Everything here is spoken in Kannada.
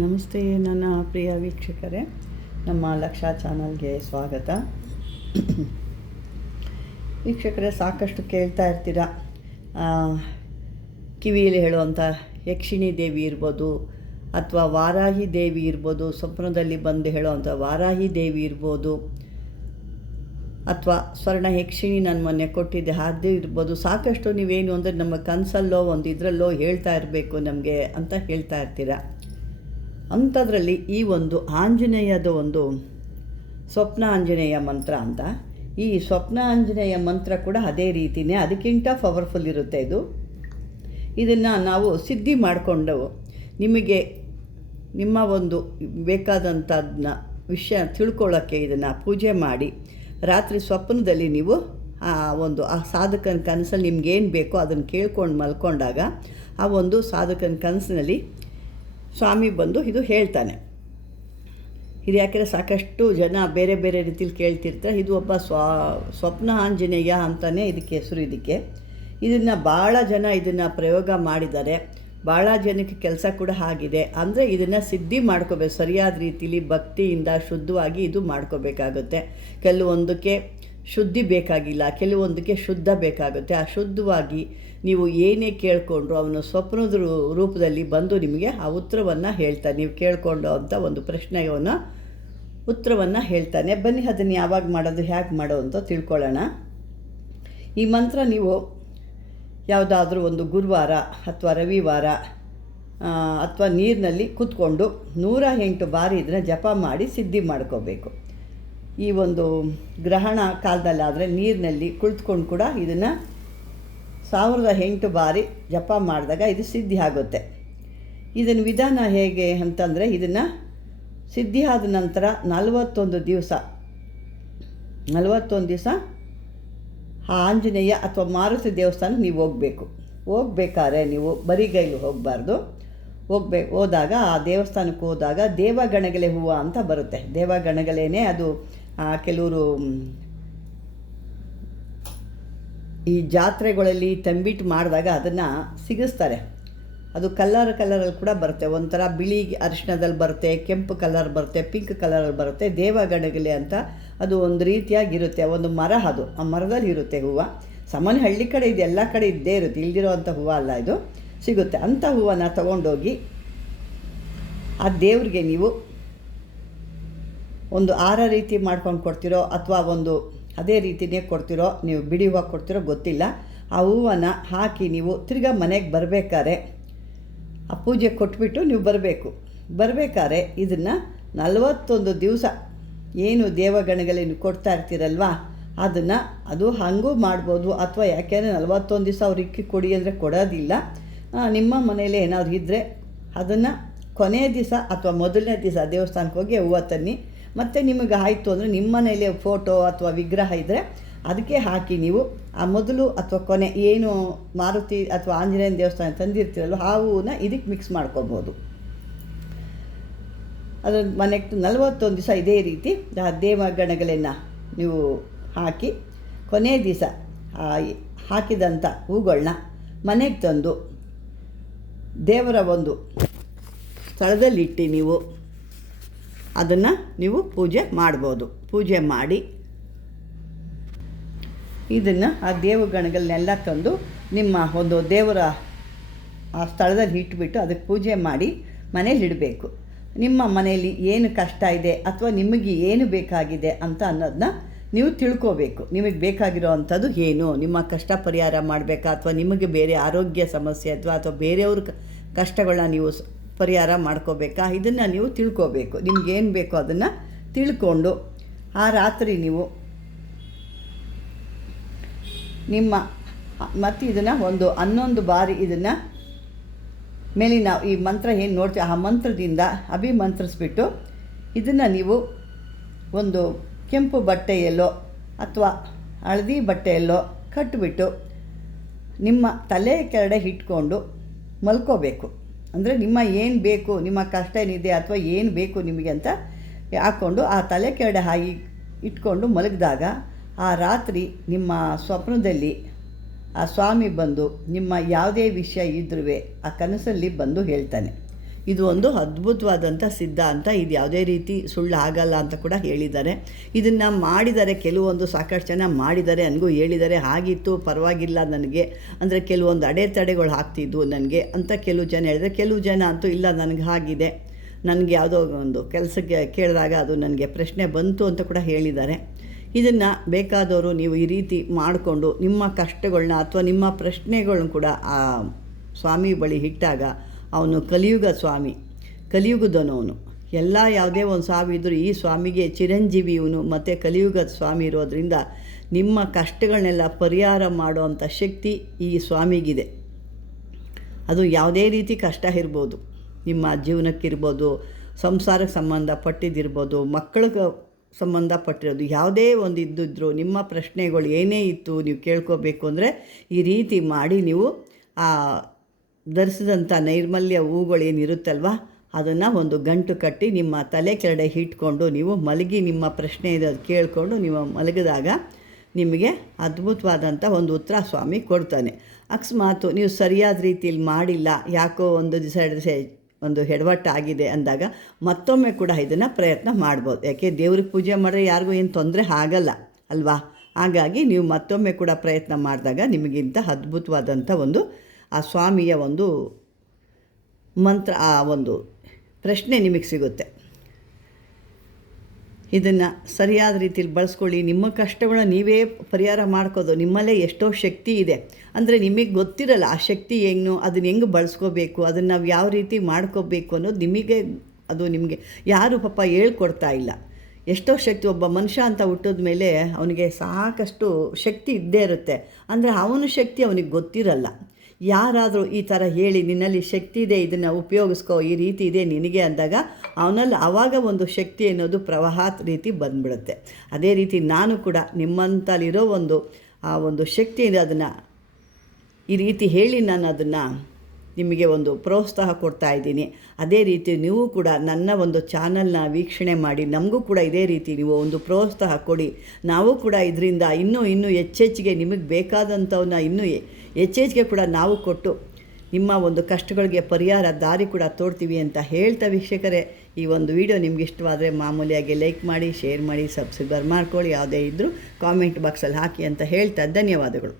ನಮಸ್ತೆ ನನ್ನ ಪ್ರಿಯ ವೀಕ್ಷಕರೇ, ನಮ್ಮ ಲಕ್ಷ ಚಾನಲ್ಗೆ ಸ್ವಾಗತ. ವೀಕ್ಷಕರೇ, ಸಾಕಷ್ಟು ಕೇಳ್ತಾ ಇರ್ತೀರ, ಕಿವಿಯಲ್ಲಿ ಹೇಳುವಂಥ ಯಕ್ಷಿಣಿ ದೇವಿ ಇರ್ಬೋದು, ಅಥವಾ ವಾರಾಹಿ ದೇವಿ ಇರ್ಬೋದು, ಸ್ವಪ್ನದಲ್ಲಿ ಬಂದು ಹೇಳುವಂಥ ವಾರಾಹಿ ದೇವಿ ಇರ್ಬೋದು, ಅಥವಾ ಸ್ವರ್ಣ ಯಕ್ಷಿಣಿ ನಾನು ಮೊನ್ನೆ ಕೊಟ್ಟಿದ್ದೆ ಅದು ಇರ್ಬೋದು. ಸಾಕಷ್ಟು ನೀವೇನು ಅಂದರೆ ನಮ್ಮ ಕನಸಲ್ಲೋ ಒಂದು ಇದರಲ್ಲೋ ಹೇಳ್ತಾ ಇರಬೇಕು ನಮಗೆ ಅಂತ ಹೇಳ್ತಾ ಇರ್ತೀರ. ಅಂಥದ್ರಲ್ಲಿ ಈ ಒಂದು ಆಂಜನೇಯದ ಒಂದು ಸ್ವಪ್ನ ಆಂಜನೇಯ ಮಂತ್ರ ಅಂತ, ಈ ಸ್ವಪ್ನ ಆಂಜನೇಯ ಮಂತ್ರ ಕೂಡ ಅದೇ ರೀತಿಯೇ, ಅದಕ್ಕಿಂತ ಪವರ್ಫುಲ್ ಇರುತ್ತೆ ಇದು. ಇದನ್ನು ನಾವು ಸಿದ್ಧಿ ಮಾಡಿಕೊಂಡು ನಿಮಗೆ ನಿಮ್ಮ ಒಂದು ಬೇಕಾದಂಥದ್ದನ್ನ ವಿಷಯ ತಿಳ್ಕೊಳ್ಳೋಕ್ಕೆ ಇದನ್ನು ಪೂಜೆ ಮಾಡಿ ರಾತ್ರಿ ಸ್ವಪ್ನದಲ್ಲಿ ನೀವು ಆ ಸಾಧಕನ ಕನಸಲ್ಲಿ ನಿಮ್ಗೇನು ಬೇಕೋ ಅದನ್ನು ಕೇಳ್ಕೊಂಡು ಮಲ್ಕೊಂಡಾಗ ಆ ಒಂದು ಸಾಧಕನ ಕನಸಿನಲ್ಲಿ ಸ್ವಾಮಿ ಬಂದು ಇದು ಹೇಳ್ತಾನೆ. ಇದು ಯಾಕೆಂದರೆ ಸಾಕಷ್ಟು ಜನ ಬೇರೆ ಬೇರೆ ರೀತಿಲಿ ಕೇಳ್ತಿರ್ತಾರೆ. ಇದು ಒಬ್ಬ ಸ್ವಪ್ನ ಆಂಜನೇಯ ಅಂತಲೇ ಇದಕ್ಕೆ ಹೆಸರು. ಇದನ್ನು ಭಾಳ ಜನ ಇದನ್ನು ಪ್ರಯೋಗ ಮಾಡಿದ್ದಾರೆ, ಭಾಳ ಜನಕ್ಕೆ ಕೆಲಸ ಕೂಡ ಆಗಿದೆ. ಅಂದರೆ ಇದನ್ನು ಸಿದ್ಧಿ ಮಾಡ್ಕೋಬೇಕು, ಸರಿಯಾದ ರೀತಿಲಿ ಭಕ್ತಿಯಿಂದ ಶುದ್ಧವಾಗಿ ಇದು ಮಾಡ್ಕೋಬೇಕಾಗುತ್ತೆ. ಕೆಲವೊಂದಕ್ಕೆ ಶುದ್ಧಿ ಬೇಕಾಗಿಲ್ಲ, ಕೆಲವೊಂದಕ್ಕೆ ಶುದ್ಧ ಬೇಕಾಗುತ್ತೆ. ಆ ಶುದ್ಧವಾಗಿ ನೀವು ಏನೇ ಕೇಳಿಕೊಂಡ್ರು ಅವನು ಸ್ವಪ್ನದ ರೂಪದಲ್ಲಿ ಬಂದು ನಿಮಗೆ ಆ ಉತ್ತರವನ್ನು ಹೇಳ್ತಾನೆ. ನೀವು ಕೇಳಿಕೊಂಡು ಅಂತ ಒಂದು ಪ್ರಶ್ನೆಯನ್ನು ಉತ್ತರವನ್ನು ಹೇಳ್ತಾನೆ. ಬನ್ನಿ ಅದನ್ನು ಯಾವಾಗ ಮಾಡೋದು, ಹೇಗೆ ಮಾಡೋದು ಅಂತ ತಿಳ್ಕೊಳ್ಳೋಣ. ಈ ಮಂತ್ರ ನೀವು ಯಾವುದಾದ್ರೂ ಒಂದು ಗುರುವಾರ ಅಥವಾ ರವಿವಾರ ಅಥವಾ ನೀರಿನಲ್ಲಿ ಕೂತ್ಕೊಂಡು 108 ಬಾರಿ ಇದನ್ನು ಜಪ ಮಾಡಿ ಸಿದ್ಧಿ ಮಾಡ್ಕೋಬೇಕು. ಈ ಒಂದು ಗ್ರಹಣ ಕಾಲದಲ್ಲಾದರೆ ನೀರಿನಲ್ಲಿ ಕುಳಿತುಕೊಂಡು ಕೂಡ ಇದನ್ನು 1008 ಬಾರಿ ಜಪ ಮಾಡಿದಾಗ ಇದು ಸಿದ್ಧಿ ಆಗುತ್ತೆ. ಇದನ್ನು ವಿಧಾನ ಹೇಗೆ ಅಂತಂದರೆ, ಇದನ್ನು ಸಿದ್ಧಿ ಆದ ನಂತರ 41 ದಿವಸ ಆ ಆಂಜನೇಯ ಅಥವಾ ಮಾರುತಿ ದೇವಸ್ಥಾನಕ್ಕೆ ನೀವು ಹೋಗಬೇಕಾದ್ರೆ ನೀವು ಬರಿಗೈಲು ಹೋಗಬಾರ್ದು. ಹೋದಾಗ ಆ ದೇವಸ್ಥಾನಕ್ಕೆ ಹೋದಾಗ ದೇವಗಣಗಲೆ ಹೂವು ಅಂತ ಬರುತ್ತೆ. ದೇವಗಣಗಲೇನೆ ಅದು. ಕೆಲವರು ಈ ಜಾತ್ರೆಗಳಲ್ಲಿ ತಂಬಿಟ್ಟು ಮಾಡಿದಾಗ ಅದನ್ನು ಸಿಗಿಸ್ತಾರೆ. ಅದು ಕಲರಲ್ಲಿ ಕೂಡ ಬರುತ್ತೆ. ಒಂಥರ ಬಿಳಿ ಅರಿಶಿಣದಲ್ಲಿ ಬರುತ್ತೆ, ಕೆಂಪು ಕಲರ್ ಬರುತ್ತೆ, ಪಿಂಕ್ ಕಲರಲ್ಲಿ ಬರುತ್ತೆ. ದೇವಗಣಗಲೆ ಅಂತ ಅದು ಒಂದು ರೀತಿಯಾಗಿರುತ್ತೆ. ಒಂದು ಮರ, ಅದು ಆ ಮರದಲ್ಲಿ ಇರುತ್ತೆ ಹೂವು. ಸಾಮಾನ್ಯ ಹಳ್ಳಿ ಕಡೆ ಇದು ಎಲ್ಲ ಕಡೆ ಇದ್ದೇ ಇರುತ್ತೆ, ಇಲ್ದಿರೋವಂಥ ಹೂವು ಅಲ್ಲ, ಇದು ಸಿಗುತ್ತೆ. ಅಂಥ ಹೂವನ್ನು ತಗೊಂಡೋಗಿ ಆ ದೇವ್ರಿಗೆ ನೀವು ಒಂದು ಹಾರ ರೀತಿ ಮಾಡ್ಕೊಂಡು ಕೊಡ್ತಿರೋ ಅಥವಾ ಒಂದು ಅದೇ ರೀತಿಯೇ ಕೊಡ್ತಿರೋ, ನೀವು ಬಿಡಿ ಹೂವು ಕೊಡ್ತಿರೋ ಗೊತ್ತಿಲ್ಲ. ಆ ಹೂವನ್ನು ಹಾಕಿ ನೀವು ತಿರ್ಗಾ ಮನೆಗೆ ಬರಬೇಕಾದ್ರೆ ಆ ಪೂಜೆ ಕೊಟ್ಬಿಟ್ಟು ನೀವು ಬರಬೇಕಾದ್ರೆ ಇದನ್ನು 41 ದಿವಸ ಏನು ದೇವಗಣಗಲೆ ನೀವು ಕೊಡ್ತಾ ಇರ್ತೀರಲ್ವ, ಅದು ಹಾಗೂ ಮಾಡ್ಬೋದು. ಅಥವಾ ಯಾಕೆಂದರೆ 41 ದಿವಸ ಅವ್ರು ಇಕ್ಕಿ ಕೊಡಿ ಅಂದರೆ ಕೊಡೋದಿಲ್ಲ. ನಿಮ್ಮ ಮನೇಲಿ ಏನಾದರೂ ಇದ್ದರೆ ಅದನ್ನು ಕೊನೆಯ ದಿವಸ ಅಥವಾ ಮೊದಲನೇ ದಿವಸ ದೇವಸ್ಥಾನಕ್ಕೆ ಹೋಗಿ ಹೂವು ತನ್ನಿ. ಮತ್ತು ನಿಮಗೆ ಆಯಿತು ಅಂದರೆ ನಿಮ್ಮ ಮನೇಲಿ ಫೋಟೋ ಅಥವಾ ವಿಗ್ರಹ ಇದ್ದರೆ ಅದಕ್ಕೆ ಹಾಕಿ ನೀವು ಆ ಮೊದಲು ಅಥವಾ ಕೊನೆ ಏನು ಮಾರುತಿ ಅಥವಾ ಆಂಜನೇಯನ ದೇವಸ್ಥಾನ ತಂದಿರ್ತೀರಲ್ವ ಆ ಹೂವನ್ನ ಇದಕ್ಕೆ ಮಿಕ್ಸ್ ಮಾಡ್ಕೊಬೋದು. ಅದರ ಮನೆಗೆ 41 ದಿವಸ ಇದೇ ರೀತಿ ಆ ದೇವಗಣಗಳೆಯನ್ನು ನೀವು ಹಾಕಿ ಕೊನೆಯ ದಿವಸ ಹಾಕಿದಂಥ ಹೂಗಳನ್ನ ಮನೆಗೆ ತಂದು ದೇವರ ಒಂದು ಸ್ಥಳದಲ್ಲಿಟ್ಟು ನೀವು ಅದನ್ನು ನೀವು ಪೂಜೆ ಮಾಡ್ಬೋದು. ಪೂಜೆ ಮಾಡಿ ಇದನ್ನು ಆ ದೇವಗಣಗಳನ್ನೆಲ್ಲ ತಂದು ನಿಮ್ಮ ಒಂದು ದೇವರ ಆ ಸ್ಥಳದಲ್ಲಿ ಇಟ್ಬಿಟ್ಟು ಅದಕ್ಕೆ ಪೂಜೆ ಮಾಡಿ ಮನೇಲಿ ಇಡಬೇಕು. ನಿಮ್ಮ ಮನೆಯಲ್ಲಿ ಏನು ಕಷ್ಟ ಇದೆ ಅಥವಾ ನಿಮಗೆ ಏನು ಬೇಕಾಗಿದೆ ಅಂತ ಅನ್ನೋದನ್ನ ನೀವು ತಿಳ್ಕೋಬೇಕು. ನಿಮಗೆ ಬೇಕಾಗಿರೋ ಅಂಥದ್ದು ಏನು, ನಿಮ್ಮ ಕಷ್ಟ ಪರಿಹಾರ ಮಾಡಬೇಕಾ ಅಥವಾ ನಿಮಗೆ ಬೇರೆ ಆರೋಗ್ಯ ಸಮಸ್ಯೆ ಅಥವಾ ಬೇರೆಯವ್ರ ಕಷ್ಟಗಳನ್ನ ನೀವು ಪರಿಹಾರ ಮಾಡ್ಕೋಬೇಕಾ, ಇದನ್ನು ನೀವು ತಿಳ್ಕೋಬೇಕು. ನಿಮಗೇನು ಬೇಕೋ ಅದನ್ನು ತಿಳ್ಕೊಂಡು ಆ ರಾತ್ರಿ ನೀವು ಮತ್ತು ಇದನ್ನು ಒಂದು 11 ಬಾರಿ ಇದನ್ನು ಮೇಲಿನ ಈ ಮಂತ್ರ ಏನು ನೋಡ್ತೀವಿ ಆ ಮಂತ್ರದಿಂದ ಅಭಿಮಂತ್ರಿಸ್ಬಿಟ್ಟು ಇದನ್ನು ನೀವು ಒಂದು ಕೆಂಪು ಬಟ್ಟೆಯಲ್ಲೋ ಅಥವಾ ಹಳದಿ ಬಟ್ಟೆಯಲ್ಲೋ ಕಟ್ಟಿಬಿಟ್ಟು ನಿಮ್ಮ ತಲೆ ಕೆಳಗಡೆ ಇಟ್ಕೊಂಡು ಮಲ್ಕೋಬೇಕು. ಅಂದರೆ ನಿಮ್ಮ ಏನು ಬೇಕು, ನಿಮ್ಮ ಕಷ್ಟ ಏನಿದೆ ಅಥವಾ ಏನು ಬೇಕು ನಿಮಗೆ ಅಂತ ಹಾಕ್ಕೊಂಡು ಆ ತಲೆ ಕೆಳಗಡೆ ಹಾಕಿ ಇಟ್ಕೊಂಡು ಮಲಗಿದಾಗ ಆ ರಾತ್ರಿ ನಿಮ್ಮ ಸ್ವಪ್ನದಲ್ಲಿ ಆ ಸ್ವಾಮಿ ಬಂದು ನಿಮ್ಮ ಯಾವುದೇ ವಿಷಯ ಇದ್ರೂ ಆ ಕನಸಲ್ಲಿ ಬಂದು ಹೇಳ್ತಾನೆ. ಇದು ಒಂದು ಅದ್ಭುತವಾದಂಥ ಸಿದ್ಧಾಂತ. ಇದು ಯಾವುದೇ ರೀತಿ ಸುಳ್ಳು ಆಗಲ್ಲ ಅಂತ ಕೂಡ ಹೇಳಿದ್ದಾರೆ. ಇದನ್ನು ಮಾಡಿದ್ದಾರೆ, ಕೆಲವೊಂದು ಸಾಕಷ್ಟು ಜನ ಮಾಡಿದ್ದಾರೆ, ನನಗೂ ಹೇಳಿದ್ದಾರೆ ಆಗಿತ್ತು ಪರವಾಗಿಲ್ಲ ನನಗೆ, ಅಂದರೆ ಕೆಲವೊಂದು ಅಡೆತಡೆಗಳು ಆಗ್ತಿದ್ವು ನನಗೆ ಅಂತ ಕೆಲವು ಜನ ಹೇಳಿದರೆ, ಕೆಲವು ಜನ ಅಂತೂ ಇಲ್ಲ ನನಗೆ ಆಗಿದೆ, ನನಗೆ ಯಾವುದೋ ಒಂದು ಕೆಲಸಕ್ಕೆ ಕೇಳಿದಾಗ ಅದು ನನಗೆ ಪ್ರಶ್ನೆ ಬಂತು ಅಂತ ಕೂಡ ಹೇಳಿದ್ದಾರೆ. ಇದನ್ನು ಬೇಕಾದವರು ನೀವು ಈ ರೀತಿ ಮಾಡಿಕೊಂಡು ನಿಮ್ಮ ಕಷ್ಟಗಳನ್ನ ಅಥವಾ ನಿಮ್ಮ ಪ್ರಶ್ನೆಗಳನ್ನ ಕೂಡ ಆ ಸ್ವಾಮಿ ಬಳಿ ಇಟ್ಟಾಗ, ಅವನು ಕಲಿಯುಗ ಸ್ವಾಮಿ, ಕಲಿಯುಗದವನು, ಎಲ್ಲ ಯಾವುದೇ ಒಂದು ಸ್ವಾಮಿ ಇದ್ದರೂ ಈ ಸ್ವಾಮಿಗೆ ಚಿರಂಜೀವಿ ಇವನು ಮತ್ತು ಕಲಿಯುಗದ ಸ್ವಾಮಿ ಇರೋದರಿಂದ ನಿಮ್ಮ ಕಷ್ಟಗಳನ್ನೆಲ್ಲ ಪರಿಹಾರ ಮಾಡೋವಂಥ ಶಕ್ತಿ ಈ ಸ್ವಾಮಿಗಿದೆ. ಅದು ಯಾವುದೇ ರೀತಿ ಕಷ್ಟ ಇರ್ಬೋದು, ನಿಮ್ಮ ಜೀವನಕ್ಕಿರ್ಬೋದು, ಸಂಸಾರಕ್ಕೆ ಸಂಬಂಧಪಟ್ಟಿದ್ದಿರ್ಬೋದು, ಮಕ್ಕಳಿಗೆ ಸಂಬಂಧಪಟ್ಟಿರೋದು ಯಾವುದೇ ಒಂದು ಇದ್ದಿದ್ರು, ನಿಮ್ಮ ಪ್ರಶ್ನೆಗಳು ಏನೇ ಇತ್ತು ನೀವು ಕೇಳ್ಕೋಬೇಕು ಅಂದರೆ ಈ ರೀತಿ ಮಾಡಿ ನೀವು ಆ ಧರಿಸಿದಂಥ ನೈರ್ಮಲ್ಯ ಹೂಗಳು ಏನಿರುತ್ತಲ್ವ ಅದನ್ನು ಒಂದು ಗಂಟು ಕಟ್ಟಿ ನಿಮ್ಮ ತಲೆ ಕೆಳಗಡೆ ಇಟ್ಕೊಂಡು ನೀವು ಮಲಗಿ ನಿಮ್ಮ ಪ್ರಶ್ನೆ ಇರೋದು ಕೇಳಿಕೊಂಡು ನೀವು ಮಲಗಿದಾಗ ನಿಮಗೆ ಅದ್ಭುತವಾದಂಥ ಒಂದು ಉತ್ತರ ಸ್ವಾಮಿ ಕೊಡ್ತಾನೆ. ಅಕಸ್ಮಾತ್ ನೀವು ಸರಿಯಾದ ರೀತಿಯಲ್ಲಿ ಮಾಡಿಲ್ಲ, ಯಾಕೋ ಒಂದು ದಿವಸ 2 ದಿವಸ ಒಂದು ಎಡವಟ್ಟಾಗಿದೆ ಅಂದಾಗ ಮತ್ತೊಮ್ಮೆ ಕೂಡ ಇದನ್ನು ಪ್ರಯತ್ನ ಮಾಡ್ಬೋದು. ಯಾಕೆ ದೇವ್ರಿಗೆ ಪೂಜೆ ಮಾಡಿದ್ರೆ ಯಾರಿಗೂ ಏನು ತೊಂದರೆ ಆಗಲ್ಲ ಅಲ್ವಾ? ಹಾಗಾಗಿ ನೀವು ಮತ್ತೊಮ್ಮೆ ಕೂಡ ಪ್ರಯತ್ನ ಮಾಡಿದಾಗ ನಿಮಗಿಂತ ಅದ್ಭುತವಾದಂಥ ಒಂದು ಆ ಸ್ವಾಮಿಯ ಒಂದು ಮಂತ್ರ, ಆ ಒಂದು ಪ್ರಶ್ನೆ ನಿಮಗೆ ಸಿಗುತ್ತೆ. ಇದನ್ನು ಸರಿಯಾದ ರೀತಿಯಲ್ಲಿ ಬಳಸ್ಕೊಳ್ಳಿ. ನಿಮ್ಮ ಕಷ್ಟಗಳನ್ನ ನೀವೇ ಪರಿಹಾರ ಮಾಡ್ಕೋದು. ನಿಮ್ಮಲ್ಲೇ ಎಷ್ಟೋ ಶಕ್ತಿ ಇದೆ, ಅಂದರೆ ನಿಮಗೆ ಗೊತ್ತಿರಲ್ಲ ಆ ಶಕ್ತಿ ಏನು, ಅದನ್ನು ಹೆಂಗೆ ಬಳಸ್ಕೋಬೇಕು, ಅದನ್ನು ನಾವು ಯಾವ ರೀತಿ ಮಾಡ್ಕೋಬೇಕು ಅನ್ನೋದು ನಿಮಗೆ ಯಾರು ಪಾಪ ಹೇಳ್ಕೊಡ್ತಾ ಇಲ್ಲ. ಎಷ್ಟೋ ಶಕ್ತಿ, ಒಬ್ಬ ಮನುಷ್ಯ ಅಂತ ಹುಟ್ಟಿದ ಮೇಲೆ ಅವನಿಗೆ ಸಾಕಷ್ಟು ಶಕ್ತಿ ಇದ್ದೇ ಇರುತ್ತೆ, ಅಂದರೆ ಅವನ ಶಕ್ತಿ ಅವನಿಗೆ ಗೊತ್ತಿರಲ್ಲ. ಯಾರಾದರೂ ಈ ಥರ ಹೇಳಿ ನಿನ್ನಲ್ಲಿ ಶಕ್ತಿ ಇದೆ, ಇದನ್ನು ಉಪಯೋಗಿಸ್ಕೋ, ಈ ರೀತಿ ಇದೆ ನಿನಗೆ ಅಂದಾಗ ಅವನಲ್ಲಿ ಆವಾಗ ಒಂದು ಶಕ್ತಿ ಅನ್ನೋದು ಪ್ರವಾಹ ರೀತಿ ಬಂದುಬಿಡುತ್ತೆ. ಅದೇ ರೀತಿ ನಾನು ಕೂಡ ನಿಮ್ಮಂತಲ್ಲಿರೋ ಆ ಒಂದು ಶಕ್ತಿ ಇದೆ, ಅದನ್ನು ಈ ರೀತಿ ಹೇಳಿ ನಾನು ಅದನ್ನು ನಿಮಗೆ ಒಂದು ಪ್ರೋತ್ಸಾಹ ಕೊಡ್ತಾ ಇದ್ದೀನಿ. ಅದೇ ರೀತಿ ನೀವು ಕೂಡ ನನ್ನ ಒಂದು ಚಾನಲ್ನ ವೀಕ್ಷಣೆ ಮಾಡಿ ನಮಗೂ ಕೂಡ ಇದೇ ರೀತಿ ನೀವು ಒಂದು ಪ್ರೋತ್ಸಾಹ ಕೊಡಿ. ನಾವು ಕೂಡ ಇದರಿಂದ ಇನ್ನೂ ಹೆಚ್ಚೆಚ್ಚಿಗೆ ನಿಮಗೆ ಬೇಕಾದಂಥವನ್ನ ಇನ್ನೂ ಹೆಚ್ಚೆಚ್ಚಿಗೆ ಕೂಡ ನಾವು ಕೊಟ್ಟು ನಿಮ್ಮ ಒಂದು ಕಷ್ಟಗಳಿಗೆ ಪರಿಹಾರ ದಾರಿ ಕೂಡ ತೋರ್ತೀವಿ ಅಂತ ಹೇಳ್ತಾ, ವೀಕ್ಷಕರೇ ಈ ಒಂದು ವಿಡಿಯೋ ನಿಮ್ಗೆ ಇಷ್ಟವಾದರೆ ಮಾಮೂಲಿಯಾಗಿ ಲೈಕ್ ಮಾಡಿ, ಶೇರ್ ಮಾಡಿ, ಸಬ್ಸ್ಕ್ರೈಬ್ ಮಾಡ್ಕೊಳ್ಳಿ. ಯಾವುದೇ ಇದ್ದರೂ ಕಾಮೆಂಟ್ ಬಾಕ್ಸಲ್ಲಿ ಹಾಕಿ ಅಂತ ಹೇಳ್ತಾ ಧನ್ಯವಾದಗಳು.